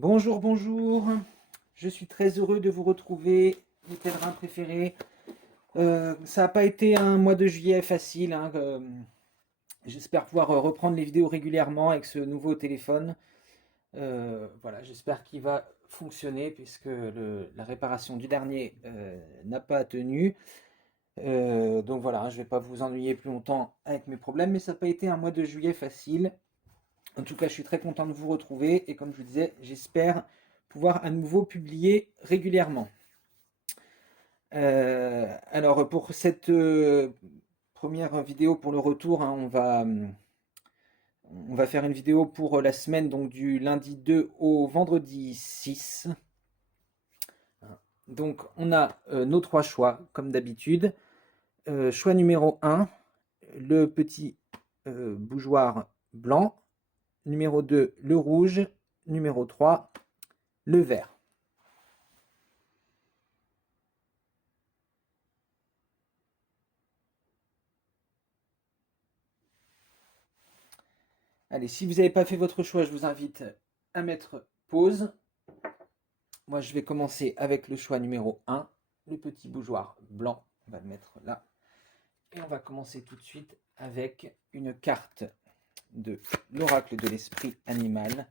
Bonjour, bonjour. Je suis très heureux de vous retrouver, mes pèlerins préférés. Ça n'a pas été un mois de juillet facile, hein. J'espère pouvoir reprendre les vidéos régulièrement avec ce nouveau téléphone. Voilà, j'espère qu'il va fonctionner puisque la réparation du dernier n'a pas tenu. Donc voilà, hein, je ne vais pas vous ennuyer plus longtemps avec mes problèmes, mais ça n'a pas été un mois de juillet facile. En tout cas, je suis très content de vous retrouver et comme je vous disais, j'espère pouvoir à nouveau publier régulièrement. Alors, pour cette première vidéo pour le retour, hein, on va faire une vidéo pour la semaine donc du lundi 2 au vendredi 6. Donc, on a nos trois choix, comme d'habitude. Choix numéro 1, le petit bougeoir blanc. Numéro 2, le rouge. Numéro 3, le vert. Allez, si vous n'avez pas fait votre choix, je vous invite à mettre pause. Moi, je vais commencer avec le choix numéro 1, le petit bougeoir blanc. On va le mettre là. Et on va commencer tout de suite avec une carte de l'oracle de l'esprit animal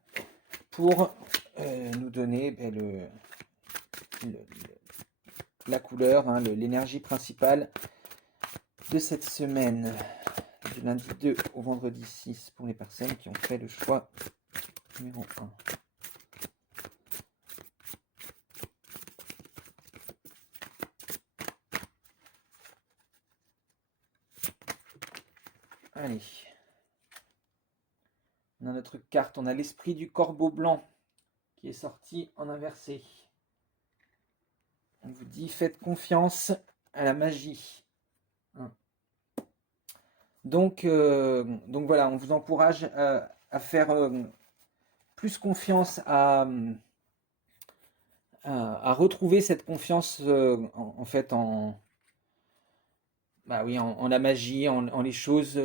pour nous donner la couleur, hein, l'énergie principale de cette semaine, du lundi 2 au vendredi 6, pour les personnes qui ont fait le choix numéro 1. Allez. On a notre carte, on a l'esprit du corbeau blanc qui est sorti en inversé. On vous dit faites confiance à la magie. Donc voilà, on vous encourage à faire plus confiance à retrouver cette confiance en fait bah oui, en la magie, en les choses,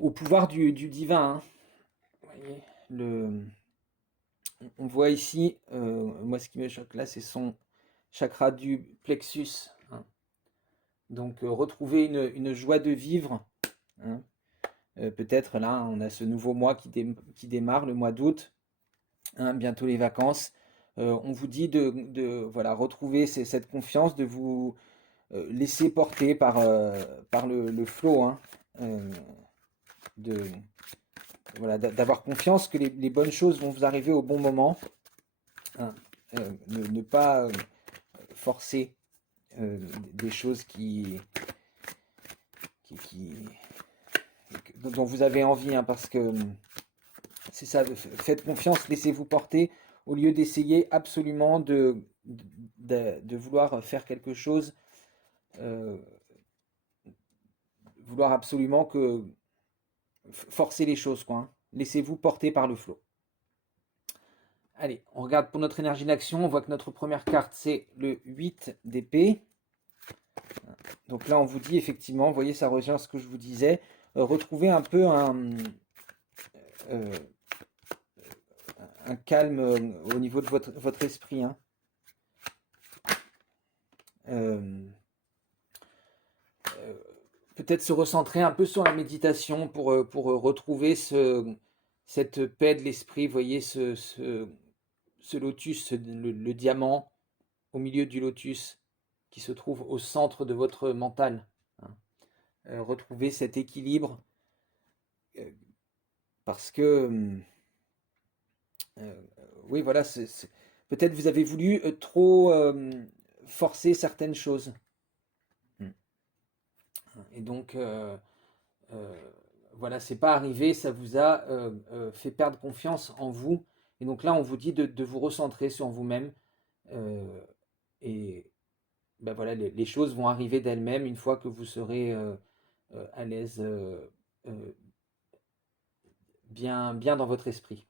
au pouvoir du divin, hein. Vous voyez, on voit ici, moi ce qui me choque là, c'est son chakra du plexus, hein. Donc retrouver une joie de vivre, hein. Peut-être là, on a ce nouveau mois qui démarre, le mois d'août, hein, bientôt les vacances. On vous dit voilà, retrouver cette confiance, de vous laisser porter par le flow, hein, de, voilà, d'avoir confiance que les bonnes choses vont vous arriver au bon moment, hein. Ne pas forcer des choses qui, dont vous avez envie, hein, parce que c'est ça, faites confiance, laissez-vous porter, au lieu d'essayer absolument de vouloir faire quelque chose, euh, vouloir absolument forcer les choses, quoi, hein. Laissez-vous porter par le flot. Allez, on regarde pour notre énergie d'action, on voit que notre première carte, c'est le 8 d'épée. Donc là, on vous dit effectivement, vous voyez, ça rejoint ce que je vous disais, retrouvez un peu euh, un calme au niveau de votre esprit, hein. Euh, Peut-être se recentrer un peu sur la méditation pour retrouver cette paix de l'esprit. Vous voyez ce lotus, le diamant au milieu du lotus qui se trouve au centre de votre mental, hein. Retrouver cet équilibre euh, parce que oui, voilà, peut-être vous avez voulu trop forcer certaines choses. Et donc, euh, voilà, c'est pas arrivé, ça vous a fait perdre confiance en vous. Et donc là, on vous dit de vous recentrer sur vous-même. euh, et ben voilà, les choses vont arriver d'elles-mêmes une fois que vous serez à l'aise, euh, bien dans votre esprit.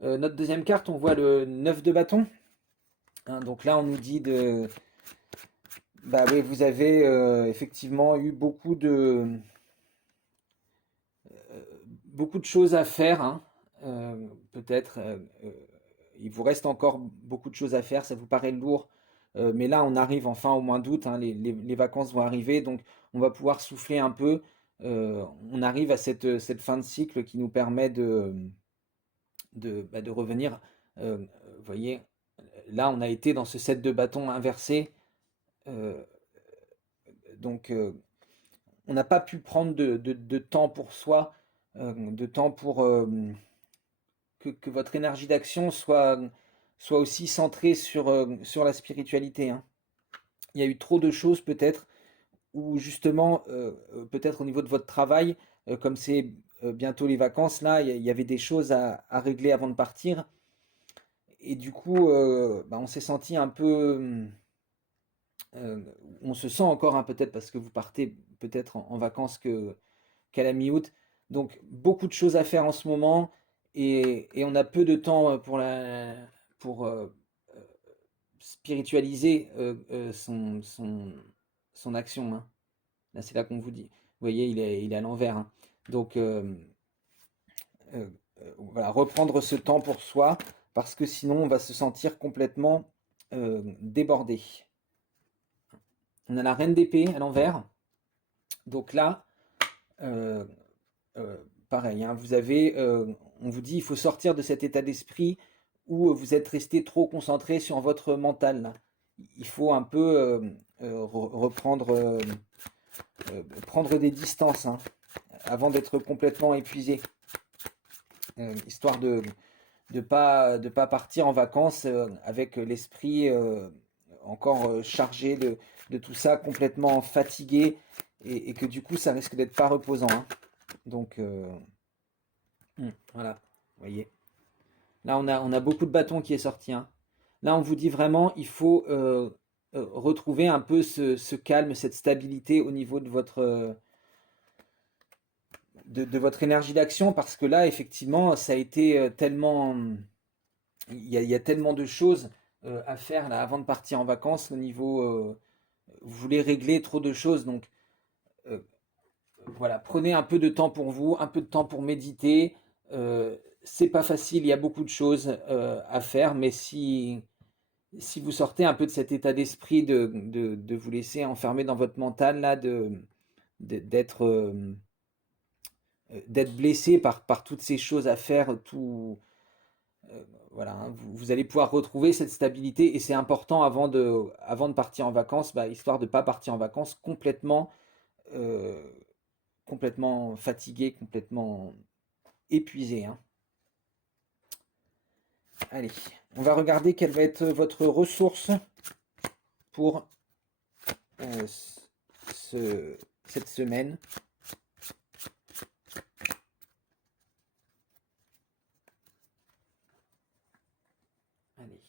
Notre deuxième carte, on voit le 9 de bâton, hein. Donc là, on nous dit bah oui, vous avez effectivement eu beaucoup de choses à faire, hein. Peut-être, il vous reste encore beaucoup de choses à faire, ça vous paraît lourd, mais là on arrive enfin au mois d'août, hein, les vacances vont arriver, donc on va pouvoir souffler un peu. On arrive à cette fin de cycle qui nous permet de revenir. Vous voyez, là on a été dans ce set de bâtons inversé, euh, donc on n'a pas pu prendre de temps pour soi, de temps pour que votre énergie d'action soit aussi centrée sur la spiritualité, hein. Il y a eu trop de choses peut-être, ou justement, peut-être au niveau de votre travail, comme c'est bientôt les vacances, là, il y avait des choses à régler avant de partir. Et du coup, bah, on s'est senti un peu, euh, on se sent encore, hein, peut-être parce que vous partez peut-être en vacances qu'à la mi-août. Donc beaucoup de choses à faire en ce moment et on a peu de temps pour spiritualiser son action, hein. Là, c'est là qu'on vous dit. Vous voyez, il est à l'envers, hein. Donc euh, voilà, reprendre ce temps pour soi parce que sinon on va se sentir complètement débordé. On a la reine d'épée à l'envers. Donc là, euh, euh, pareil, hein, on vous dit, il faut sortir de cet état d'esprit où vous êtes resté trop concentré sur votre mental, là. Il faut un peu reprendre, prendre des distances, hein, avant d'être complètement épuisé, histoire de pas partir en vacances avec l'esprit encore chargé de tout ça, complètement fatigué, et que du coup ça risque d'être pas reposant, hein. Donc voilà, vous voyez. Là on a beaucoup de bâtons qui est sorti, hein. Là on vous dit vraiment, il faut retrouver un peu ce calme, cette stabilité au niveau de votre énergie d'action, parce que là effectivement ça a été tellement il y a tellement de choses à faire là avant de partir en vacances au niveau vous voulez régler trop de choses, donc euh, voilà, prenez un peu de temps pour vous, un peu de temps pour méditer. C'est pas facile, il y a beaucoup de choses à faire, mais si vous sortez un peu de cet état d'esprit de vous laisser enfermer dans votre mental là, d'être d'être blessé par toutes ces choses à faire, voilà, hein, vous allez pouvoir retrouver cette stabilité et c'est important avant de partir en vacances, bah, histoire de ne pas partir en vacances euh, complètement fatigué, complètement épuisé, hein. Allez, on va regarder quelle va être votre ressource pour euh, cette semaine. Allez.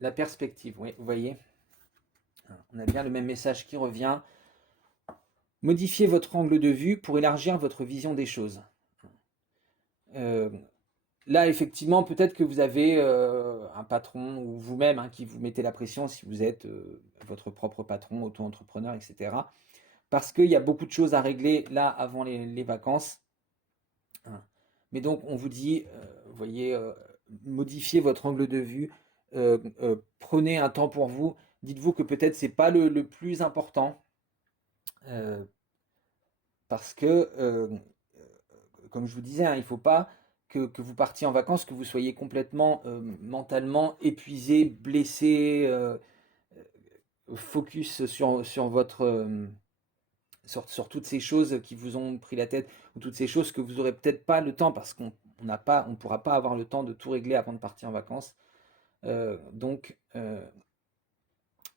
La perspective, oui, vous voyez, on a bien le même message qui revient. Modifiez votre angle de vue pour élargir votre vision des choses. Euh, Là, effectivement, peut-être que vous avez un patron ou vous-même, hein, qui vous mettez la pression si vous êtes votre propre patron, auto-entrepreneur, etc. Parce qu'il y a beaucoup de choses à régler là avant les vacances, hein. Mais donc, on vous dit, vous voyez, modifiez votre angle de vue, prenez un temps pour vous. Dites-vous que peut-être c'est pas le plus important, euh, parce que comme je vous disais, hein, il ne faut pas que vous partiez en vacances, que vous soyez complètement mentalement épuisé, blessé, focus sur votre sur toutes ces choses qui vous ont pris la tête, ou toutes ces choses que vous n'aurez peut-être pas le temps, parce on ne pourra pas avoir le temps de tout régler avant de partir en vacances. Donc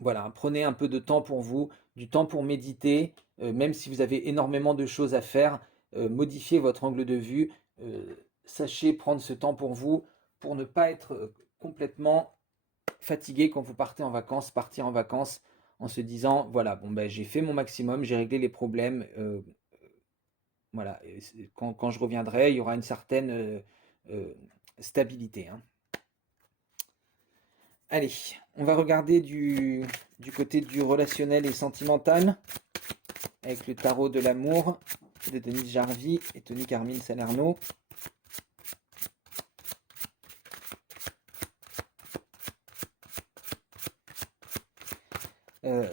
voilà, prenez un peu de temps pour vous, du temps pour méditer, même si vous avez énormément de choses à faire, modifiez votre angle de vue, sachez prendre ce temps pour vous, pour ne pas être complètement fatigué quand vous partez en vacances, partir en vacances en se disant, voilà, bon ben j'ai fait mon maximum, j'ai réglé les problèmes, voilà, et quand je reviendrai, il y aura une certaine euh, stabilité, hein. Allez, on va regarder du côté du relationnel et sentimental. avec le tarot de l'amour de Denise Jarvie et Tony Carmine Salerno.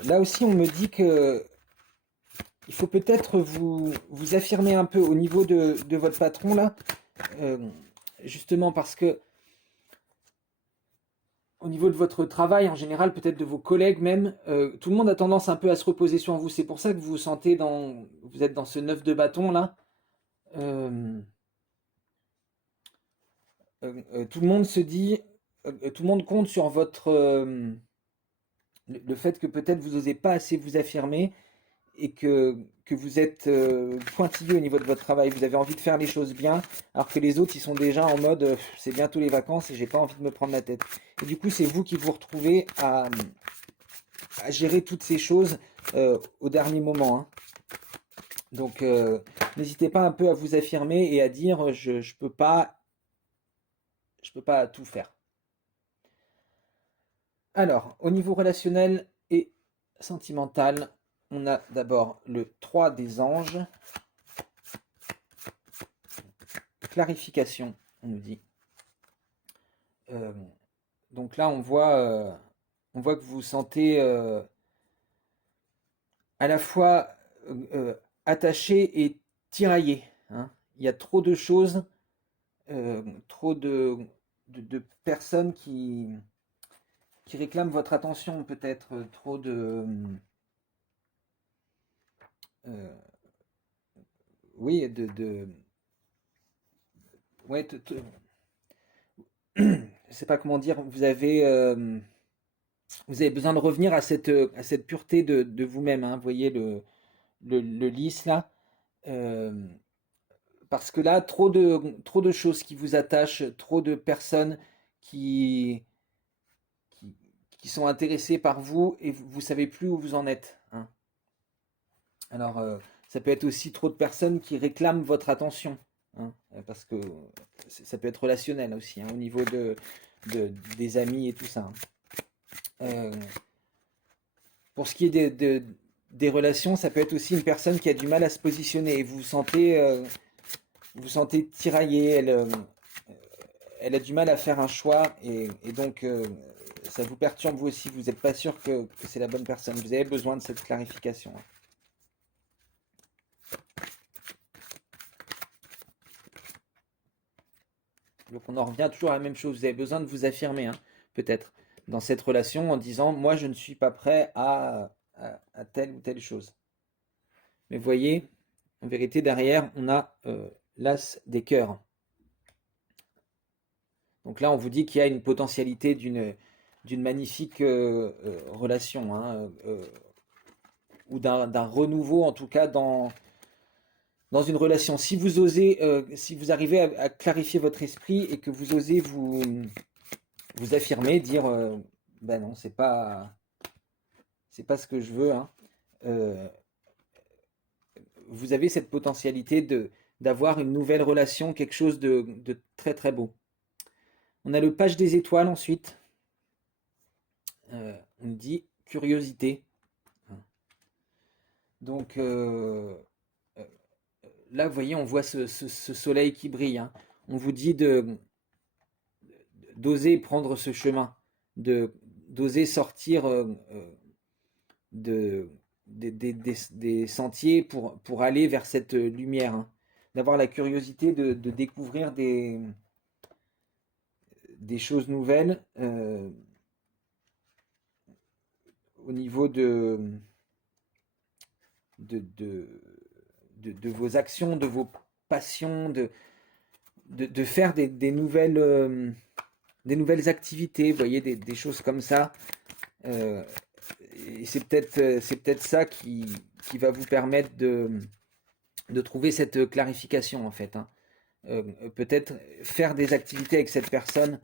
Là aussi, on me dit que il faut peut-être vous affirmer un peu au niveau de votre patron, là, justement parce que au niveau de votre travail, en général, peut-être de vos collègues même, tout le monde a tendance un peu à se reposer sur vous. C'est pour ça que vous vous sentez vous êtes dans ce 9 de bâton, là. Tout le monde se dit, tout le monde compte sur le fait que peut-être vous n'osez pas assez vous affirmer et que vous êtes pointilleux au niveau de votre travail, vous avez envie de faire les choses bien, alors que les autres, ils sont déjà en mode c'est bientôt les vacances et j'ai pas envie de me prendre la tête. Et du coup, c'est vous qui vous retrouvez à gérer toutes ces choses au dernier moment, hein. Donc, n'hésitez pas un peu à vous affirmer et à dire je peux pas tout faire. Alors, au niveau relationnel et sentimental, on a d'abord le 3 des anges. Clarification, on nous dit. Donc là, on voit que vous vous sentez à la fois attaché et tiraillé, hein. Il y a trop de choses, trop de personnes qui réclament votre attention, peut-être trop euh, oui, ouais, je sais pas comment dire, vous avez besoin de revenir à cette pureté de vous-même, hein. Vous voyez le lys là. Euh, Parce que là, trop de choses qui vous attachent, trop de personnes qui, qui, qui sont intéressées par vous et vous ne savez plus où vous en êtes, hein. Alors, ça peut être aussi trop de personnes qui réclament votre attention, hein, parce que ça peut être relationnel aussi, hein, au niveau des amis et tout ça, hein. Euh, pour ce qui est des relations, ça peut être aussi une personne qui a du mal à se positionner et vous vous sentez tiraillé, elle a du mal à faire un choix et donc ça vous perturbe vous aussi, vous n'êtes pas sûr que c'est la bonne personne, vous avez besoin de cette clarification, hein. Donc on en revient toujours à la même chose, vous avez besoin de vous affirmer, hein, peut-être, dans cette relation en disant moi je ne suis pas prêt à telle ou telle chose. Mais vous voyez, en vérité derrière on a l'as des cœurs. Donc là, on vous dit qu'il y a une potentialité d'une magnifique relation, hein, ou d'un renouveau, en tout cas, dans une relation. Si vous osez, si vous arrivez à clarifier votre esprit et que vous osez vous affirmer, dire, ben non, c'est pas ce que je veux, hein, euh, vous avez cette potentialité d'avoir une nouvelle relation, quelque chose de très très beau. On a le page des étoiles ensuite. On dit curiosité. Donc là, vous voyez, on voit ce soleil qui brille, hein. On vous dit d'oser prendre ce chemin, d'oser sortir de, des sentiers pour aller vers cette lumière, hein. D'avoir la curiosité de découvrir des choses nouvelles au niveau de, de, de vos actions, de vos passions, de faire des nouvelles activités, vous voyez, des choses comme ça. Euh, et c'est peut-être ça qui va vous permettre de trouver cette clarification, en fait, hein. Peut-être faire des activités avec cette personne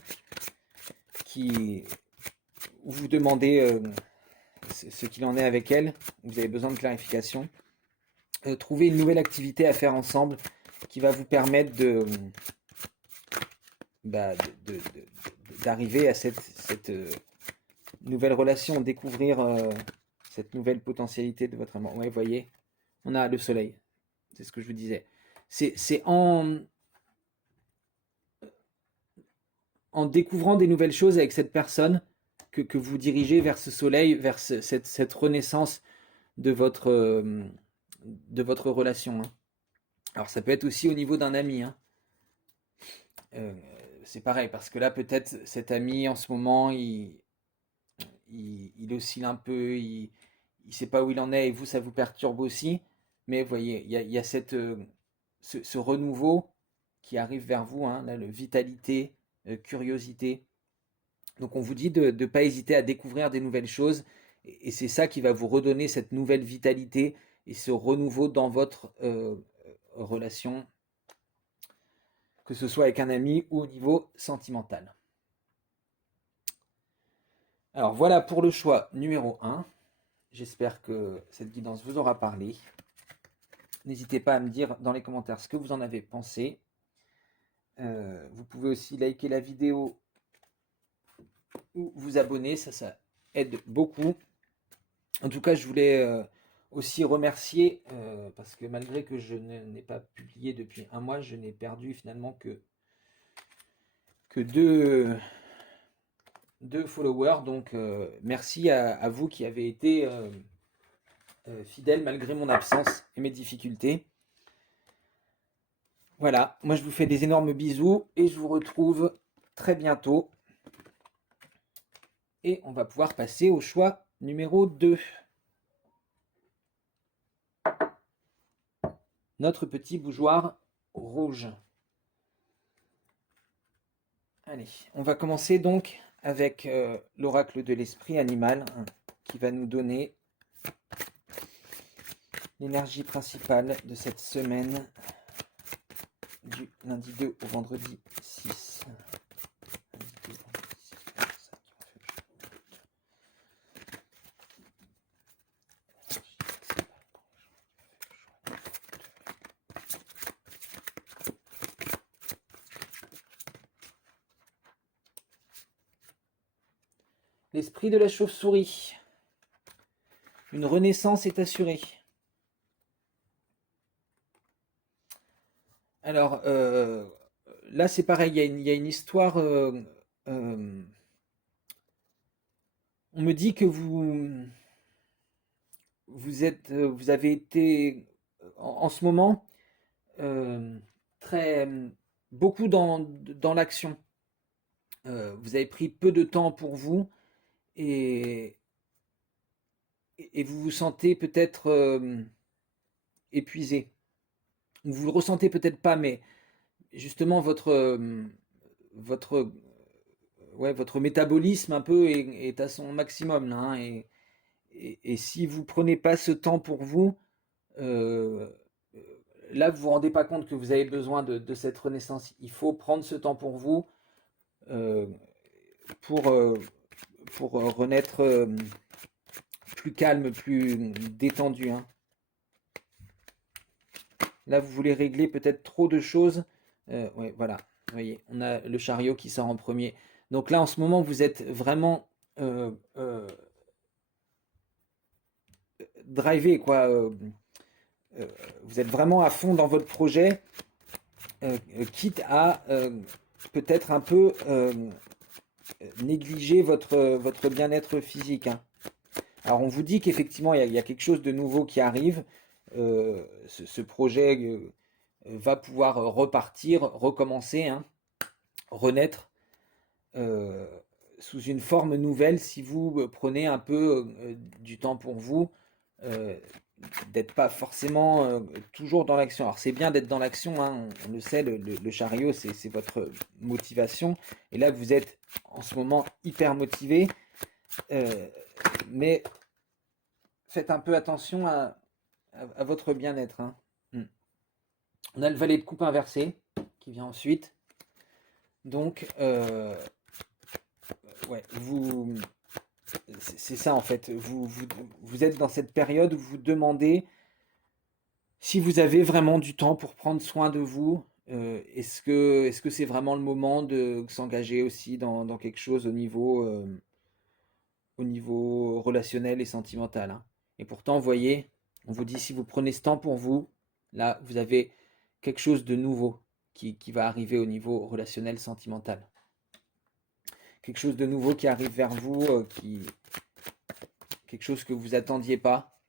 où vous demandez ce qu'il en est avec elle, vous avez besoin de clarification. Trouver une nouvelle activité à faire ensemble qui va vous permettre bah, d'arriver à cette nouvelle relation, découvrir cette nouvelle potentialité de votre amour. Ouais, vous voyez, On a le soleil. C'est ce que je vous disais. C'est en découvrant des nouvelles choses avec cette personne que vous dirigez vers ce soleil, vers cette renaissance de votre relation, hein. Alors ça peut être aussi au niveau d'un ami, hein. Euh, c'est pareil, parce que là peut-être cet ami en ce moment, il oscille un peu, il sait pas où il en est et vous, ça vous perturbe aussi. Mais vous voyez, il y a ce renouveau qui arrive vers vous, hein, là, le vitalité, curiosité. Donc on vous dit de ne pas hésiter à découvrir des nouvelles choses et c'est ça qui va vous redonner cette nouvelle vitalité et ce renouveau dans votre relation, que ce soit avec un ami ou au niveau sentimental. Alors voilà pour le choix numéro 1. J'espère que cette guidance vous aura parlé. N'hésitez pas à me dire dans les commentaires ce que vous en avez pensé. Vous pouvez aussi liker la vidéo ou vous abonner, ça aide beaucoup. En tout cas, je voulais aussi remercier, parce que malgré que je n'ai pas publié depuis un mois, je n'ai perdu finalement que deux followers. Donc merci à vous qui avez été fidèles malgré mon absence et mes difficultés. Voilà, moi je vous fais des énormes bisous et je vous retrouve très bientôt. Et on va pouvoir passer au choix numéro 2. Notre petit bougeoir rouge. Allez, on va commencer donc avec l'oracle de l'esprit animal, hein, qui va nous donner l'énergie principale de cette semaine du lundi 2 au vendredi 6. L'esprit de la chauve-souris. Une renaissance est assurée. Alors, là, c'est pareil, il y a une histoire. On me dit que vous avez été en ce moment très beaucoup dans l'action. Vous avez pris peu de temps pour vous et, et vous vous sentez peut-être épuisé. Vous le ressentez peut-être pas, mais justement votre, ouais, votre métabolisme un peu est à son maximum là, hein, et si vous prenez pas ce temps pour vous, euh, là vous vous rendez pas compte que vous avez besoin de cette renaissance. Il faut prendre ce temps pour vous euh, pour, euh, pour renaître plus calme, plus détendu, hein. Là, vous voulez régler peut-être trop de choses. Ouais, voilà. Vous voyez, on a le chariot qui sort en premier. Donc là, en ce moment, vous êtes vraiment drivé, quoi. Vous êtes vraiment à fond dans votre projet, quitte à peut-être un peu négliger votre bien-être physique, hein. Alors, on vous dit qu'effectivement, il y a quelque chose de nouveau qui arrive. Ce projet va pouvoir repartir, recommencer, hein, renaître euh, sous une forme nouvelle si vous prenez un peu du temps pour vous, euh, d'être pas forcément toujours dans l'action. Alors c'est bien d'être dans l'action, hein, on le sait, le chariot c'est votre motivation. Et là vous êtes en ce moment hyper motivé, euh, mais faites un peu attention à votre bien-être, hein. On a le valet de coupe inversé qui vient ensuite. Donc, ouais, c'est ça en fait. Vous êtes dans cette période où vous demandez si vous avez vraiment du temps pour prendre soin de vous. Est-ce que c'est vraiment le moment de s'engager aussi dans quelque chose au niveau relationnel et sentimental, hein. Et pourtant, vous voyez, On vous dit, si vous prenez ce temps pour vous, là, vous avez quelque chose de nouveau qui va arriver au niveau relationnel, sentimental. Quelque chose de nouveau qui arrive vers vous, quelque chose que vous attendiez pas,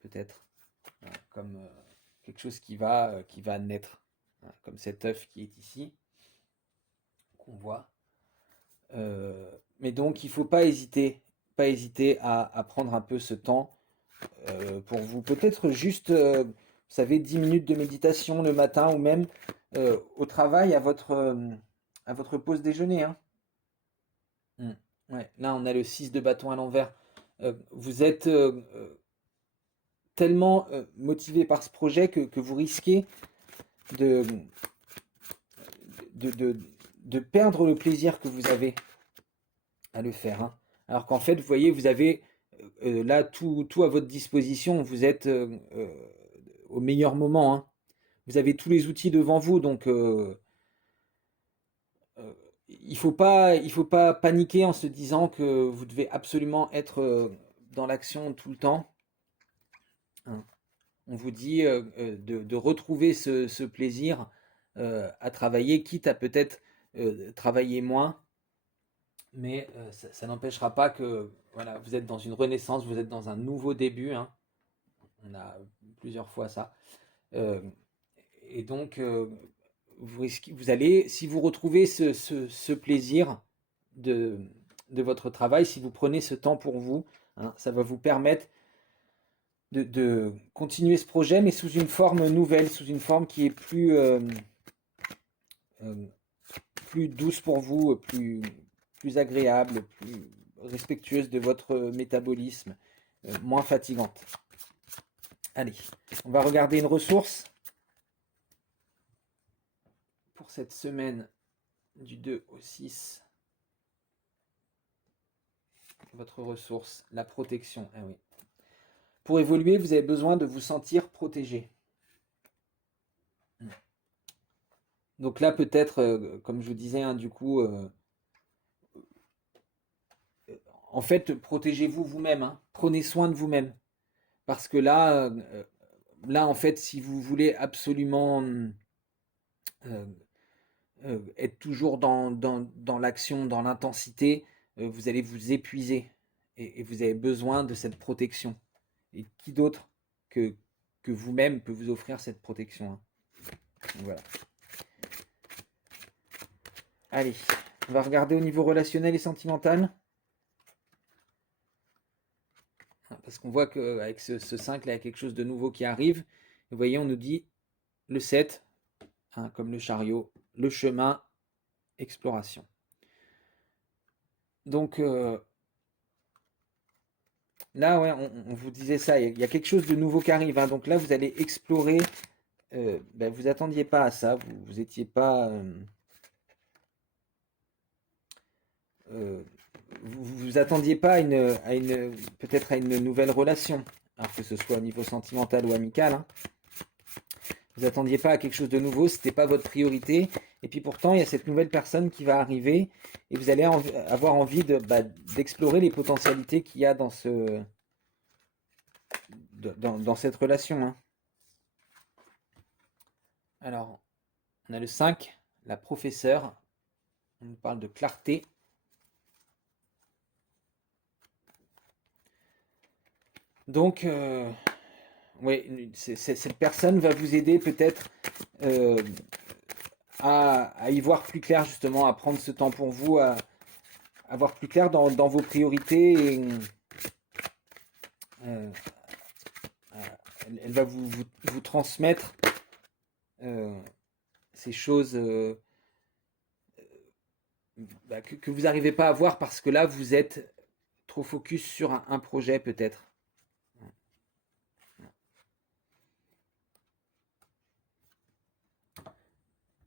peut-être, comme quelque chose qui va naître, comme cet œuf qui est ici, qu'on voit. Mais donc, il ne faut pas hésiter à prendre un peu ce temps pour vous. Peut-être juste, vous savez, 10 minutes de méditation le matin ou même au travail à votre pause déjeuner, hein. Mm. Ouais. Là, on a le 6 de bâton à l'envers. Vous êtes tellement motivé par ce projet que vous risquez de, de, de, de perdre le plaisir que vous avez à le faire, hein. Alors qu'en fait, vous voyez, vous avez là tout à votre disposition. Vous êtes au meilleur moment, hein. Vous avez tous les outils devant vous, donc il faut pas paniquer en se disant que vous devez absolument être dans l'action tout le temps, hein. On vous dit de retrouver ce plaisir à travailler, quitte à peut-être travailler moins, mais ça n'empêchera pas que voilà, vous êtes dans une renaissance, vous êtes dans un nouveau début, hein. On a plusieurs fois ça. Euh, et donc, vous allez, si vous retrouvez ce plaisir de, de votre travail, si vous prenez ce temps pour vous, hein, ça va vous permettre de continuer ce projet, mais sous une forme nouvelle, sous une forme qui est euh, plus douce pour vous, plus agréable, plus respectueuse de votre métabolisme, moins fatigante. Allez, on va regarder une ressource pour cette semaine du 2 au 6. Votre ressource, la protection. Ah oui. Pour évoluer, vous avez besoin de vous sentir protégé. Donc là, peut-être, comme je vous disais, hein, du coup, en fait, protégez-vous vous-même, hein. Prenez soin de vous-même. Parce que là, en fait, si vous voulez absolument euh, être toujours dans l'action, dans l'intensité, vous allez vous épuiser. Et vous avez besoin de cette protection. Et qui d'autre que, que vous-même peut vous offrir cette protection, hein. Donc voilà. Allez, on va regarder au niveau relationnel et sentimental. Parce qu'on voit qu'avec ce 5, là, il y a quelque chose de nouveau qui arrive. Vous voyez, on nous dit le 7, hein, comme le chariot, le chemin, exploration. Donc là, ouais, on vous disait ça, il y a quelque chose de nouveau qui arrive, hein. Donc là, vous allez explorer. Vous attendiez pas à ça, vous étiez pas. Euh, vous attendiez pas peut-être à une nouvelle relation, alors que ce soit au niveau sentimental ou amical, hein. Vous attendiez pas à quelque chose de nouveau, c'était pas votre priorité. Et puis pourtant, il y a cette nouvelle personne qui va arriver et vous allez avoir envie d'explorer les potentialités qu'il y a dans cette relation, hein. Alors, on a le 5, la professeure. On nous parle de clarté. Donc, oui, cette personne va vous aider peut-être euh, à y voir plus clair, justement, à prendre ce temps pour vous, à voir plus clair dans vos priorités. Et, euh, elle va vous transmettre ces choses que vous n'arrivez pas à voir parce que là, vous êtes trop focus sur un projet peut-être.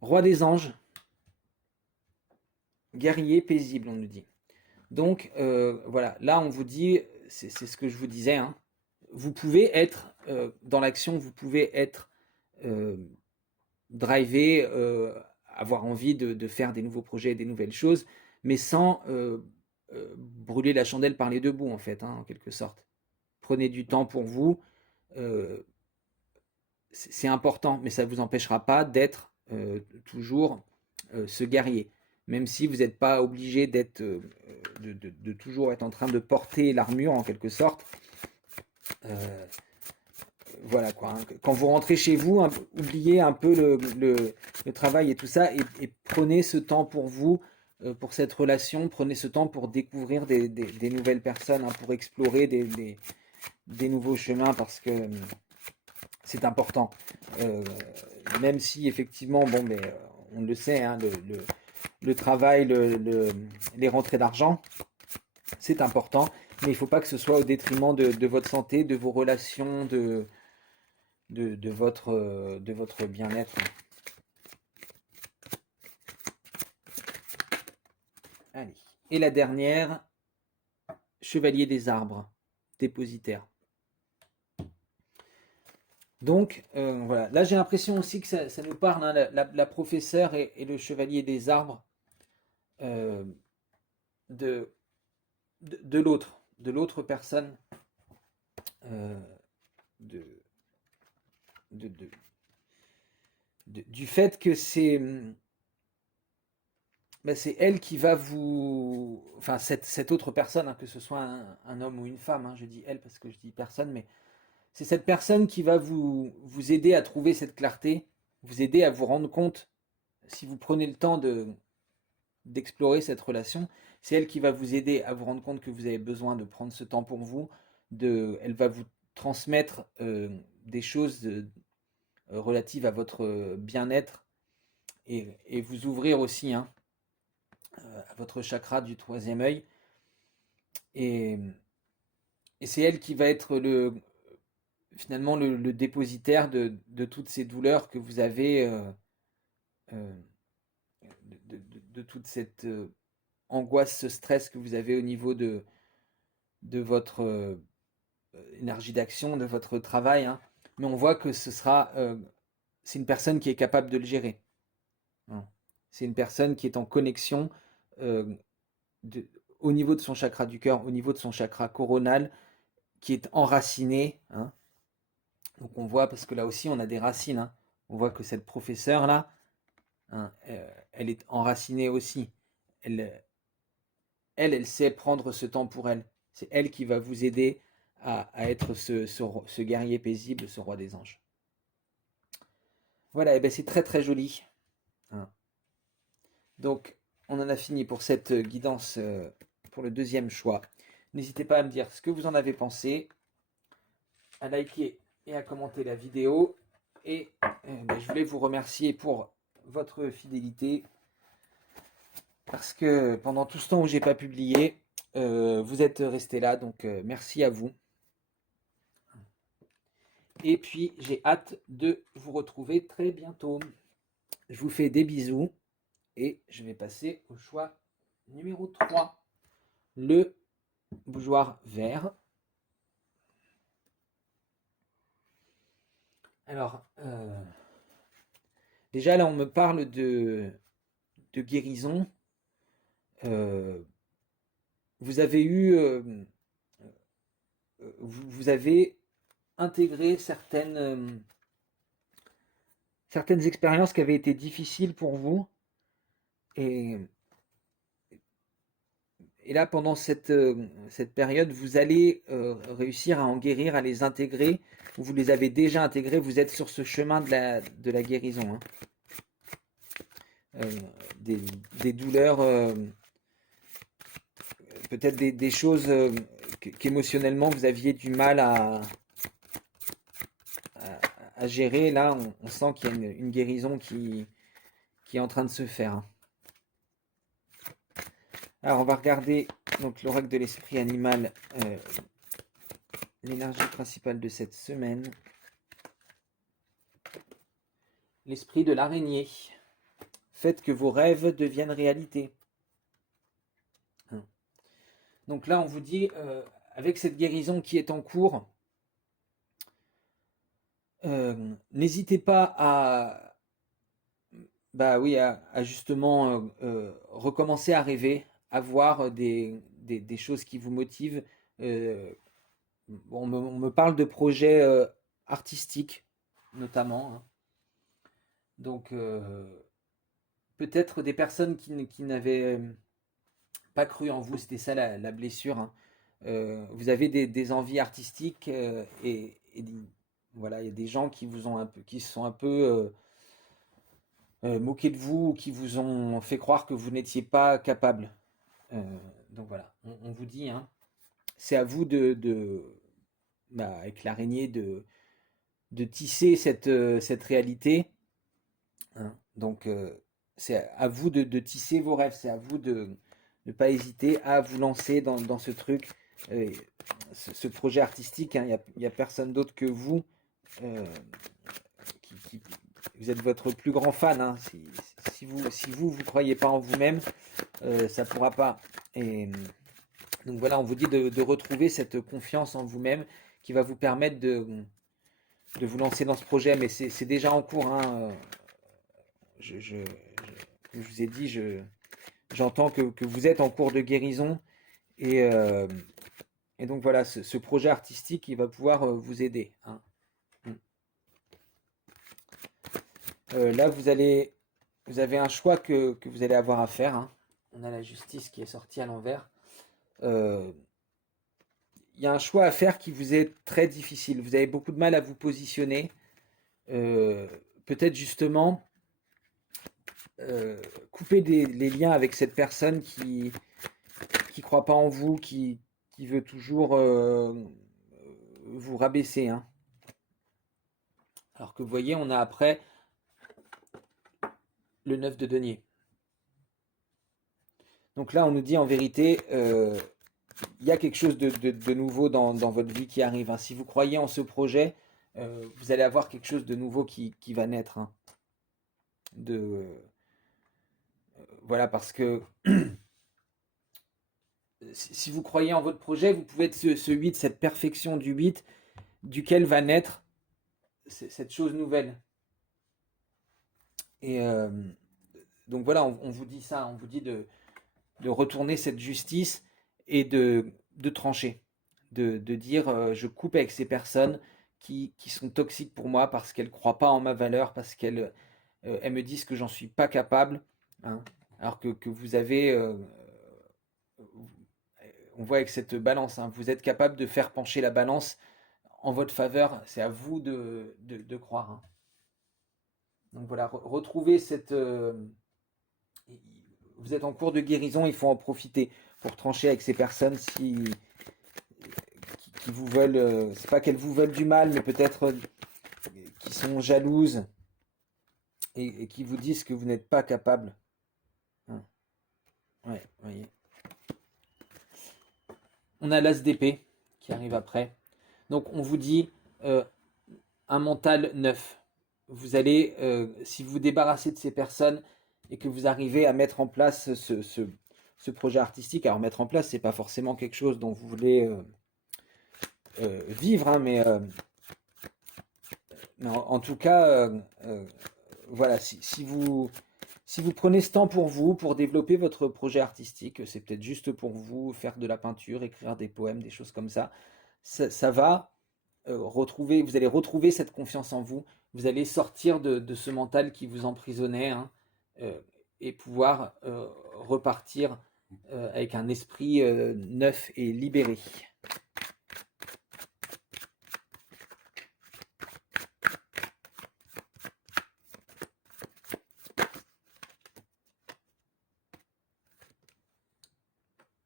Roi des anges, guerrier paisible, on nous dit. Donc voilà, là on vous dit, c'est ce que je vous disais, hein, vous pouvez être dans l'action, vous pouvez être euh, drivé, avoir envie de faire des nouveaux projets, des nouvelles choses, mais sans brûler la chandelle par les deux bouts en fait, hein, en quelque sorte. Prenez du temps pour vous, c'est important, mais ça ne vous empêchera pas d'être toujours ce guerrier. Même si vous n'êtes pas obligé d'être, de toujours être en train de porter l'armure en quelque sorte. Voilà quoi. Hein. Quand vous rentrez chez vous, oubliez un peu le travail et tout ça et prenez ce temps pour vous, pour cette relation. Prenez ce temps pour découvrir des nouvelles personnes, hein, pour explorer des nouveaux chemins parce que c'est important. Même si effectivement, bon, mais on le sait, hein, le travail, les rentrées d'argent, c'est important, mais il ne faut pas que ce soit au détriment de votre santé, de vos relations, de votre bien-être. Allez. Et la dernière, chevalier des arbres, dépositaire. Donc, voilà. Là, j'ai l'impression aussi que ça nous parle, hein, la professeure et le chevalier des arbres, de, de l'autre personne, de, du fait que c'est elle qui va vous... Enfin, cette autre personne, hein, que ce soit un homme ou une femme, hein, je dis elle parce que je dis personne, mais c'est cette personne qui va vous aider à trouver cette clarté, vous aider à vous rendre compte, si vous prenez le temps d'explorer cette relation, c'est elle qui va vous aider à vous rendre compte que vous avez besoin de prendre ce temps pour vous, elle va vous transmettre des choses relatives à votre bien-être et vous ouvrir aussi, hein, à votre chakra du troisième œil. Et, et c'est elle qui va être finalement le dépositaire de toutes ces douleurs que vous avez, euh, de toute cette angoisse, ce stress que vous avez au niveau de votre énergie d'action, de votre travail. Hein. Mais on voit que c'est une personne qui est capable de le gérer. Hein. C'est une personne qui est en connexion euh, au niveau de son chakra du cœur, au niveau de son chakra coronal, qui est enraciné. Hein. Donc on voit, parce que là aussi on a des racines, hein. On voit que cette professeure-là, hein, elle est enracinée aussi. Elle sait prendre ce temps pour elle. C'est elle qui va vous aider à être ce guerrier paisible, ce roi des anges. Voilà, et ben c'est très très joli. Hein. Donc, on en a fini pour cette guidance pour le deuxième choix. N'hésitez pas à me dire ce que vous en avez pensé, à liker et à commenter la vidéo. Et ben, je voulais vous remercier pour votre fidélité, parce que pendant tout ce temps où j'ai pas publié, vous êtes restés là, donc merci à vous. Et puis j'ai hâte de vous retrouver très bientôt. Je vous fais des bisous et je vais passer au choix numéro 3, le bougeoir vert. Alors, déjà là on me parle de guérison. Vous avez eu, vous avez intégré certaines expériences qui avaient été difficiles pour vous. Et, et là, pendant cette période, vous allez réussir à en guérir, à les intégrer. Vous les avez déjà intégrés, vous êtes sur ce chemin de la guérison. Hein. Des douleurs, peut-être des choses qu'émotionnellement vous aviez du mal à gérer. Là, on sent qu'il y a une guérison qui est en train de se faire. Hein. Alors, on va regarder donc l'oracle de l'esprit animal, l'énergie principale de cette semaine. L'esprit de l'araignée. Faites que vos rêves deviennent réalité. Donc là, on vous dit, avec cette guérison qui est en cours, n'hésitez pas bah oui, à justement recommencer à rêver, à voir des choses qui vous motivent. On me parle de projets artistique, notamment, hein. Donc, peut-être des personnes qui n'avaient pas cru en vous, c'était ça la blessure, hein. Vous avez des envies artistiques voilà, il y a des gens qui vous ont qui se sont un peu moqués de vous, ou qui vous ont fait croire que vous n'étiez pas capable. Euh, donc voilà, on vous dit, hein, c'est à vous avec l'araignée, de tisser cette réalité, hein. Donc c'est à vous de tisser vos rêves, c'est à vous de ne pas hésiter à vous lancer dans ce truc, euh, ce projet artistique, hein. Il y a personne d'autre que vous, euh, qui- vous êtes votre plus grand fan, hein. Si vous croyez pas en vous-même, ça pourra pas. Et donc voilà, on vous dit de retrouver cette confiance en vous-même qui va vous permettre de vous lancer dans ce projet. Mais c'est déjà en cours, hein. Comme je vous ai dit, j'entends que vous êtes en cours de guérison. Et, euh, et donc voilà, ce projet artistique, il va pouvoir vous aider, hein. Mm. Là, vous avez un choix que vous allez avoir à faire, hein. On a la justice qui est sortie à l'envers. Euh, Il y a un choix à faire qui vous est très difficile. Vous avez beaucoup de mal à vous positionner. Euh, Peut-être justement euh, couper les liens avec cette personne qui croit pas en vous, qui veut toujours vous rabaisser, hein. Alors que vous voyez, on a après le 9 de denier. Donc là, on nous dit en vérité, il y a quelque chose de nouveau dans votre vie qui arrive, hein. Si vous croyez en ce projet, vous allez avoir quelque chose de nouveau qui va naître, hein. Voilà, parce que si vous croyez en votre projet, vous pouvez être ce 8, cette perfection du 8, duquel va naître cette chose nouvelle. Et donc voilà, on vous dit ça, on vous dit de retourner cette justice et de trancher, de dire je coupe avec ces personnes qui sont toxiques pour moi parce qu'elles ne croient pas en ma valeur, parce qu'elles me disent que j'en suis pas capable, hein. Alors que vous avez, on voit avec cette balance, hein, vous êtes capable de faire pencher la balance en votre faveur, c'est à vous de croire, hein. Donc voilà, retrouver cette, vous êtes en cours de guérison, il faut en profiter pour trancher avec ces personnes qui vous veulent, c'est pas qu'elles vous veulent du mal, mais peut-être qui sont jalouses et qui vous disent que vous n'êtes pas capable, hein. Ouais, voyez. On a l'as d'épée qui arrive après. Donc on vous dit un mental neuf. Vous allez, si vous vous débarrassez de ces personnes et que vous arrivez à mettre en place ce projet artistique, alors mettre en place, c'est pas forcément quelque chose dont vous voulez vivre, hein, mais en tout cas, voilà, si vous prenez ce temps pour vous, pour développer votre projet artistique, c'est peut-être juste pour vous faire de la peinture, écrire des poèmes, des choses comme ça va retrouver, vous allez retrouver cette confiance en vous, vous allez sortir de ce mental qui vous emprisonnait, hein, euh, et pouvoir repartir avec un esprit neuf et libéré.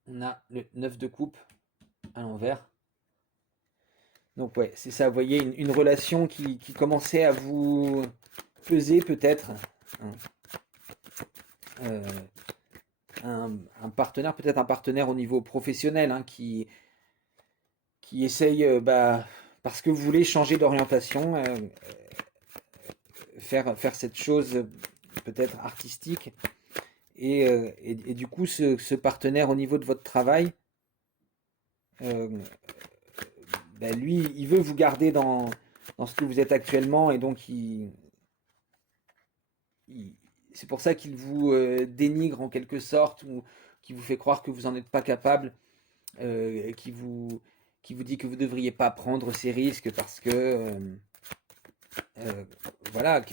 On a le 9 de coupe à l'envers. Donc ouais, c'est ça, vous voyez, une relation qui commençait à vous peser peut-être, hein. Euh, un partenaire, peut-être un partenaire au niveau professionnel, hein, qui essaye, parce que vous voulez changer d'orientation, faire cette chose peut-être artistique. Et du coup, ce partenaire au niveau de votre travail, euh, lui, il veut vous garder dans ce que vous êtes actuellement, et donc il- c'est pour ça qu'il vous dénigre en quelque sorte, ou qui vous fait croire que vous n'en êtes pas capable, qui vous dit que vous ne devriez pas prendre ces risques parce que voilà,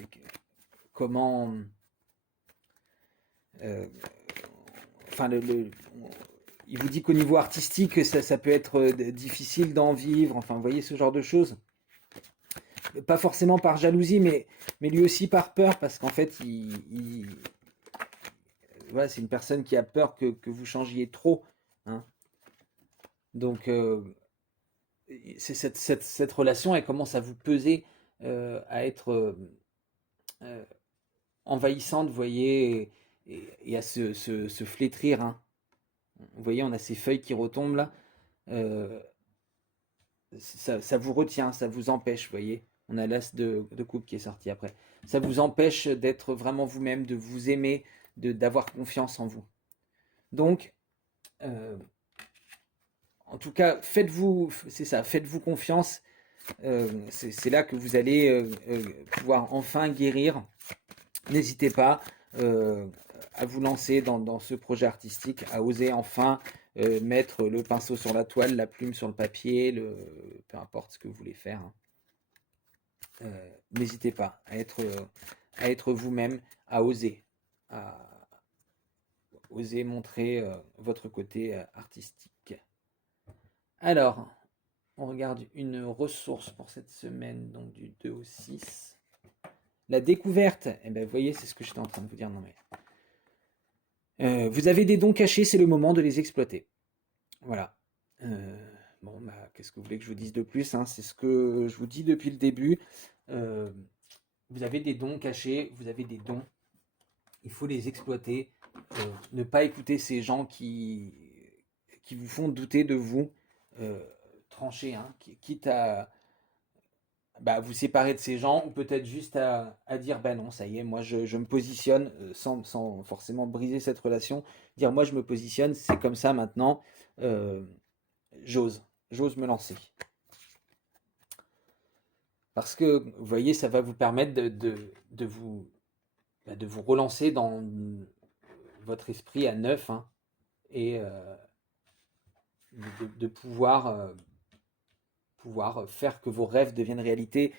comment... enfin, il vous dit qu'au niveau artistique, ça peut être difficile d'en vivre. Enfin, vous voyez ce genre de choses. Pas forcément par jalousie, mais lui aussi par peur, parce qu'en fait, voilà, c'est une personne qui a peur que vous changiez trop. Hein. Donc, cette relation, elle commence à vous peser, à être envahissante, vous voyez, et à se flétrir. Hein. Vous voyez, on a ces feuilles qui retombent là. Euh, ça vous retient, ça vous empêche, vous voyez. On a l'as de coupe qui est sorti après. Ça vous empêche d'être vraiment vous-même, de vous aimer, d'avoir confiance en vous. Donc, euh, en tout cas, faites-vous, c'est ça, faites-vous confiance. C'est là que vous allez pouvoir enfin guérir. N'hésitez pas à vous lancer dans ce projet artistique, à oser enfin mettre le pinceau sur la toile, la plume sur le papier, peu importe ce que vous voulez faire. Hein. N'hésitez pas à être vous-même, à oser montrer votre côté artistique. Alors, on regarde une ressource pour cette semaine, donc du 2 au 6. La découverte, eh ben, vous voyez, c'est ce que j'étais en train de vous dire. Non, mais, vous avez des dons cachés, c'est le moment de les exploiter. Voilà. Bon, bah, qu'est-ce que vous voulez que je vous dise de plus, hein? C'est ce que je vous dis depuis le début. Vous avez des dons cachés, vous avez des dons. Il faut les exploiter. Ne pas écouter ces gens qui vous font douter de vous. Trancher, hein, quitte à vous séparer de ces gens, ou peut-être juste à dire bah non, ça y est, moi je me positionne sans forcément briser cette relation. Dire moi je me positionne, c'est comme ça maintenant, euh, j'ose me lancer. Parce que vous voyez, ça va vous permettre de vous relancer dans votre esprit à neuf, hein, et de pouvoir faire que vos rêves deviennent réalité,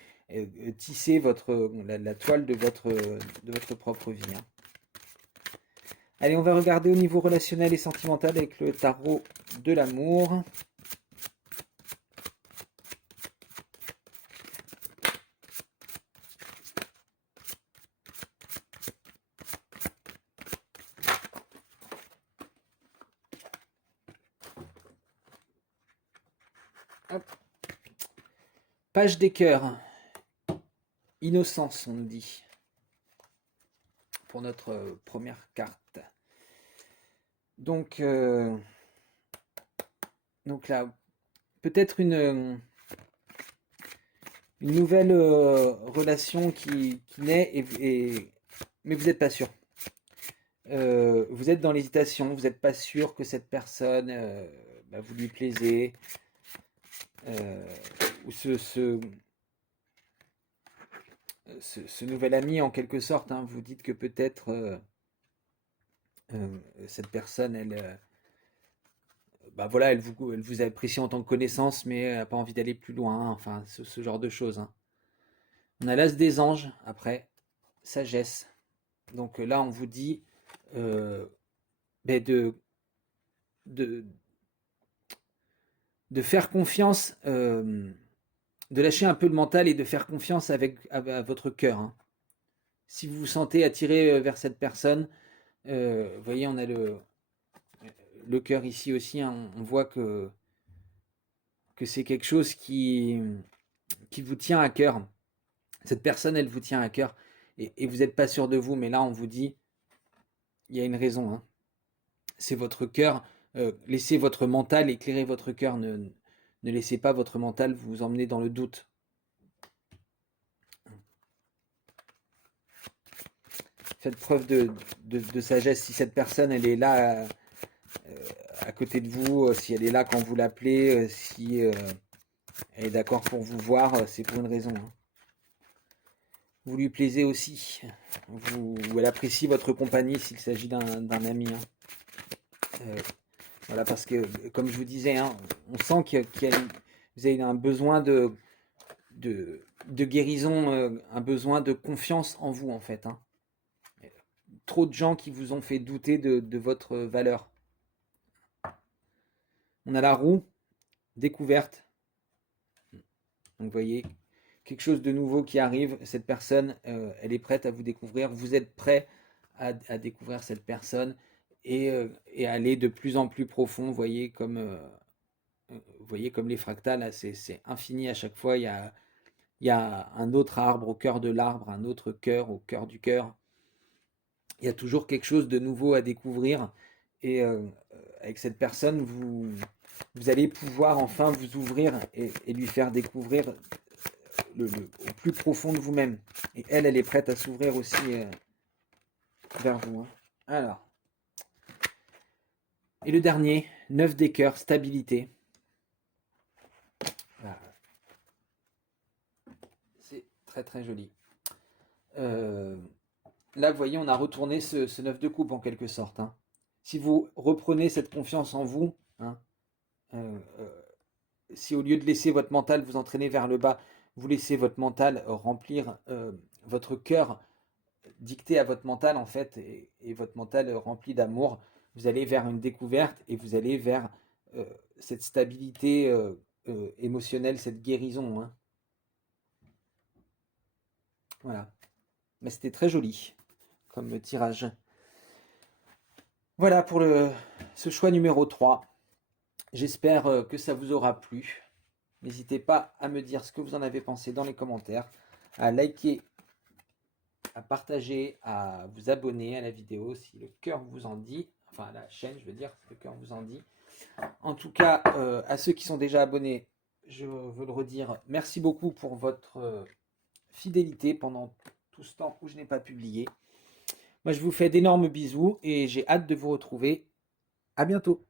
tisser la toile de votre propre vie. Hein. Allez, on va regarder au niveau relationnel et sentimental avec le tarot de l'amour. Hop. Page des cœurs. Innocence, on nous dit. Pour notre première carte. Donc là, peut-être une nouvelle relation qui naît, mais vous n'êtes pas sûr. Vous êtes dans l'hésitation, vous n'êtes pas sûr que cette personne, vous lui plaisez. Ou ce nouvel ami, en quelque sorte, hein, vous dites que peut-être cette personne, elle vous apprécie en tant que connaissance, mais elle n'a pas envie d'aller plus loin, enfin, ce genre de choses. Hein. On a l'as des anges, après, sagesse. Donc là, on vous dit de faire confiance, de lâcher un peu le mental et de faire confiance à votre cœur. Hein. Si vous vous sentez attiré vers cette personne, vous voyez, on a le cœur ici aussi, hein, on voit que c'est quelque chose qui vous tient à cœur. Cette personne, elle vous tient à cœur et vous n'êtes pas sûr de vous, mais là, on vous dit, il y a une raison. Hein. C'est votre cœur. Laissez votre mental éclairer votre cœur. Ne laissez pas votre mental vous emmener dans le doute. Faites preuve de sagesse. Si cette personne, elle est là à côté de vous, si elle est là quand vous l'appelez, si elle est d'accord pour vous voir, c'est pour une raison. Hein. Vous lui plaisez aussi. Elle apprécie votre compagnie s'il s'agit d'un ami. Hein. Voilà, parce que, comme je vous disais, hein, on sent vous avez un besoin de de guérison, un besoin de confiance en vous, en fait. Hein. Trop de gens qui vous ont fait douter de votre valeur. On a la roue, découverte. Donc, vous voyez, quelque chose de nouveau qui arrive. Cette personne, elle est prête à vous découvrir. Vous êtes prêt à découvrir cette personne et aller de plus en plus profond. Vous voyez comme les fractales, c'est infini à chaque fois. Il y a un autre arbre au cœur de l'arbre, un autre cœur au cœur du cœur. Il y a toujours quelque chose de nouveau à découvrir. Et avec cette personne, vous allez pouvoir enfin vous ouvrir et lui faire découvrir au plus profond de vous-même. Et elle est prête à s'ouvrir aussi vers vous. Hein. Alors. Et le dernier, 9 des cœurs, stabilité. Voilà. C'est très très joli. Là, vous voyez, on a retourné ce 9 de coupe en quelque sorte. Hein. Si vous reprenez cette confiance en vous, hein, si au lieu de laisser votre mental vous entraîner vers le bas, vous laissez votre mental remplir votre cœur, dicter à votre mental en fait, et votre mental rempli d'amour, vous allez vers une découverte et vous allez vers cette stabilité émotionnelle, cette guérison. Hein. Voilà. Mais c'était très joli comme tirage. Voilà pour ce choix numéro 3. J'espère que ça vous aura plu. N'hésitez pas à me dire ce que vous en avez pensé dans les commentaires, à liker, à partager, à vous abonner à la vidéo si le cœur vous en dit, enfin à la chaîne je veux dire, si le cœur vous en dit. En tout cas, à ceux qui sont déjà abonnés, je veux le redire, merci beaucoup pour votre fidélité pendant tout ce temps où je n'ai pas publié. Moi je vous fais d'énormes bisous et j'ai hâte de vous retrouver. À bientôt.